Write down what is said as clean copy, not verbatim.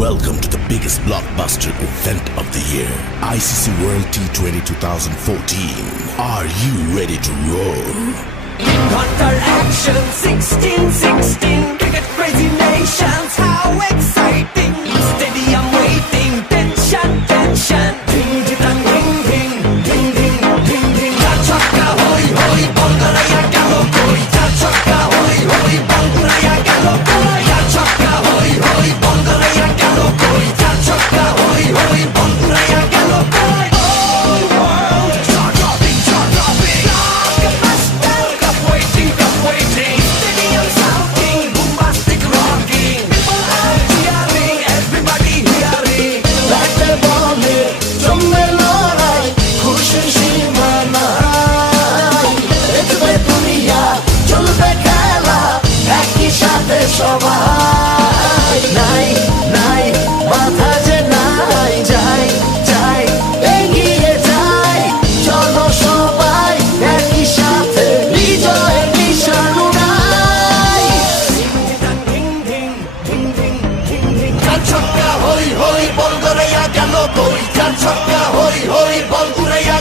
Welcome to the biggest blockbuster event of the year, ICC World T20 2014. Are you ready to roll? Counter action 16-16, cricket crazy nations, how exciting! Stadium waiting, tension, tension. Ding ding ding ding ding ding ding ding. Chaka hoy hoy, Bangalaya galo koi. Chaka hoy hoy, Bangalaya galo koi. Chaka hoy hoy, Bangalaya galo koi. Chaka hoy hoy, Bangalaya galo koi. All world, jaw dropping, cup waiting, cup waiting. Stadium shouting, bombastic rocking. People are cheering, everybody hearing. Like the ball, জমবে লড়াই, খুশির সীমা নাই। দেখবে দুনিয়া, চলবে খেলা, একই সাথে সবাই। নাই নাই বাধা যে নাই, যাই যাই এগিয়ে যাই। চলো সবাই একই সাথে বিজয়ের নিশান উড়াই। Ding ding ding ding ding ding. ছক্কা হই হই বল গড়াইয়া গেল কই, চার ছক্কা হই হই বল উড়াইয়া